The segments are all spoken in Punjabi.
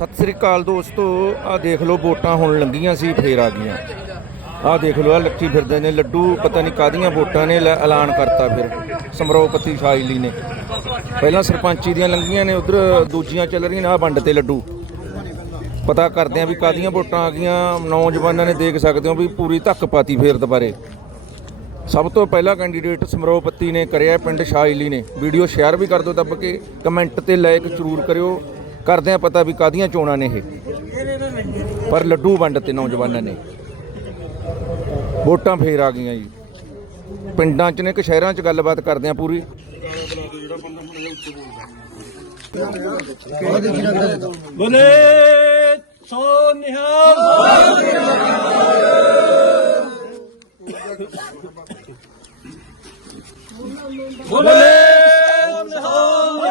ਸਤਿ ਸ੍ਰੀ ਅਕਾਲ ਦੋਸਤੋ। ਆ ਦੇਖ ਲਓ, ਵੋਟਾਂ ਹੁਣ ਲੰਗੀਆਂ ਸੀ, ਫੇਰ ਆ ਗਈਆਂ। ਆ ਦੇਖ ਲਓ ਆ ਲੱਕੀ ਫਿਰਦੇ ਨੇ, ਲੱਡੂ ਪਤਾ ਨਹੀਂ ਕਾਦੀਆਂ ਵੋਟਾਂ ਨੇ, ਲੈ- ਐਲਾਨ ਕਰਤਾ ਫਿਰ ਸਮਰੋਪਤੀ ਸ਼ਾਇਲੀ ਨੇ। ਪਹਿਲਾਂ ਸਰਪੰਚੀ ਦੀਆਂ ਲੰਗੀਆਂ ਨੇ, ਉਧਰ ਦੂਜੀਆਂ ਚੱਲ ਰਹੀਆਂ ਨੇ ਆ ਵੰਡ ਤੇ ਲੱਡੂ। ਪਤਾ ਕਰਦੇ ਆ ਵੀ ਕਾਦੀਆਂ ਵੋਟਾਂ ਆ ਗਈਆਂ, ਨੌਜਵਾਨਾਂ ਨੇ ਦੇਖ ਸਕਦੇ ਹੋ ਵੀ ਪੂਰੀ ਧੱਕ ਪਾਤੀ ਫੇਰ ਦੁਬਾਰੇ। ਸਭ ਤੋਂ ਪਹਿਲਾ ਕੈਂਡੀਡੇਟ ਸਮਰੋਪਤੀ ਨੇ ਕਰਿਆ ਪਿੰਡ ਸ਼ਾਇਲੀ ਨੇ। ਵੀਡੀਓ ਸ਼ੇਅਰ ਵੀ ਕਰ ਦਿਓ ਦੱਬ ਕੇ, ਕਮੈਂਟ ਤੇ ਲਾਈਕ ਜ਼ਰੂਰ ਕਰਿਓ। ਕਰਦੇ ਆ ਪਤਾ ਵੀ ਕਾਦੀਆਂ ਚੋਣਾਂ ਨੇ ਇਹ। ਪਰ ਲੱਡੂ ਵੰਡ ਤੇ ਨੌਜਵਾਨਾਂ ਨੇ। ਵੋਟਾਂ ਫੇਰ ਆ ਗਈਆਂ ਜੀ। ਪਿੰਡਾਂ 'ਚ ਨੇ ਕਿ ਸ਼ਹਿਰਾਂ 'ਚ ਗੱਲਬਾਤ ਕਰਦੇ ਆ ਪੂਰੀ। ਬੋਲੇ ਸੋ ਨਿਹਾਲ। ਬੋਲੇ ਸੋ ਨਿਹਾਲ।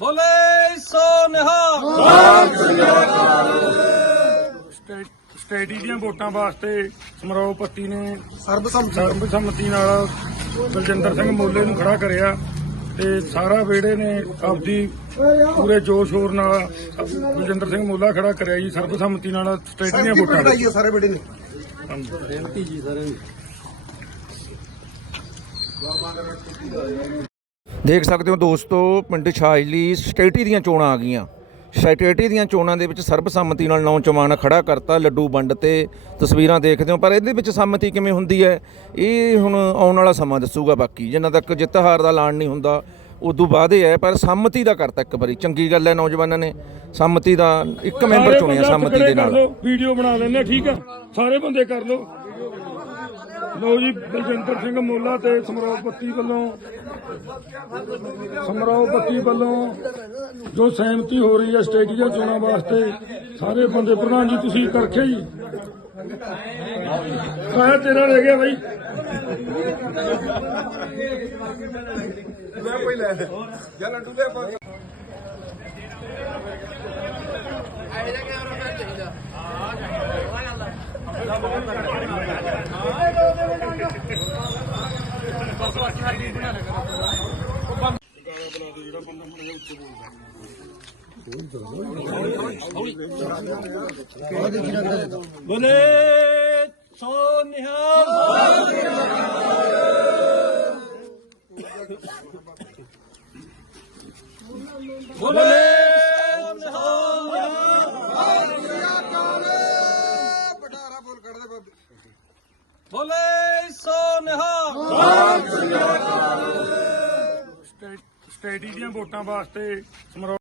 ਬੋਲੇ ਸੋ ਨਿਹਾਲ। ਸਟੇ- ਸਟੇਡੀ ਦੀਆਂ ਵੋਟਾਂ ਵਾਸਤੇ ਸਮਰੋਹ ਪੱਤੀ ਨੇ ਸਰਬਸੰਮਤੀ। ਨਾਲ ਬਲਜਿੰਦਰ ਸਿੰਘ ਮੋਲੇ ਨੂੰ ਖੜਾ ਕਰਿਆ ਤੇ ਸਾਰਾ ਵੇੜੇ ਨੇ ਆਪਦੀ ਪੂਰੇ ਜੋਸ਼ ਸ਼ੋਰ ਨਾਲ ਬਲਜਿੰਦਰ ਸਿੰਘ ਮੋਲਾ ਖੜਾ ਕਰਿਆ ਜੀ ਸਰਬਸੰਮਤੀ ਨਾਲ ਸਟੇਡੀ ਦੀਆਂ ਵੋਟਾਂ ਵਧਾਈਆਂ ਸਾਰੇ ਬੇੜੇ ਨੇ। ਦੇਖ ਸਕਦੇ ਹੋ ਦੋਸਤੋ ਪਿੰਡ ਸ਼ਾਇਲੀ ਸਟੇਟੀ ਦੀਆਂ ਚੋਣਾਂ ਆ ਗਈਆਂ। ਸਟੇਟੀ ਦੀਆਂ ਚੋਣਾਂ ਦੇ ਵਿੱਚ ਸਰਬਸੰਮਤੀ ਨਾਲ ਨੌਜਵਾਨ ਖੜਾ ਕਰਤਾ ਲੱਡੂ ਵੰਡ ਤੇ। ਤਸਵੀਰਾਂ ਦੇਖਦੇ ਹੋ ਪਰ ਇਹਦੇ ਵਿੱਚ ਸੰਮਤੀ ਕਿਵੇਂ ਹੁੰਦੀ ਹੈ? ਇਹ ਹੁਣ ਆਉਣ ਵਾਲਾ ਸਮਾਂ ਦੱਸੂਗਾ ਬਾਕੀ। ਜਿੰਨਾ ਤੱਕ ਜਿੱਤ ਹਾਰ ਦਾ ਐਲਾਨ ਨਹੀਂ ਹੁੰਦਾ ਉਦੋਂ ਬਾਅਦ ਇਹ ਹੈ ਪਰ ਸੰਮਤੀ ਦਾ ਕਰਤਾ ਇੱਕ ਵਾਰੀ। ਚੰਗੀ ਗੱਲ ਹੈ ਨੌਜਵਾਨਾਂ ਨੇ ਸੰਮਤੀ ਦਾ ਇੱਕ ਮੈਂਬਰ ਚੁਣਿਆ ਸੰਮਤੀ ਦੇ ਨਾਲ। ਵੀਡੀਓ ਬਣਾ ਲੈਣੇ ਠੀਕ ਆ ਸਾਰੇ ਬੰਦੇ ਕਰ ਲਓ। ਲਓ ਜੀ ਬਲਜਿੰਦਰ ਸਿੰਘ ਮੋਲਾ ਤੇ ਸਮਰੋਹ ਪੱਤੀ ਵੱਲੋਂ ਸਮਰੋਹ ਪੱਤੀ ਵੱਲੋਂ ਜੋ ਸਹਿਮਤੀ ਹੋ ਰਹੀ ਹੈ ਦੀਆਂ ਚੋਣਾਂ ਵਾਸਤੇ ਸਾਰੇ ਬੰਦੇ ਪ੍ਰਧਾਨ ਜੀ ਤੁਸੀਂ ਕਰਖੇ ਜੀ ਕਾਹ ਤੇਰਾ ਰਹਿ ਗਿਆ ਬਾਈ। ਬੋਲੇ ਸੋ ਨਿਹਾਲ ਬੋਲੇ ਸੋ ਨਿਹਾਲ ਬਟਾਰਾ ਬੋਲ ਕੱਢਦੇ ਬਾਬੇ ਬੋਲੇ ਸੋ ਨਿਹਾਲ। ਸਟੇਡੀ ਦੀਆਂ ਵੋਟਾਂ ਵਾਸਤੇ ਸਮਰੋ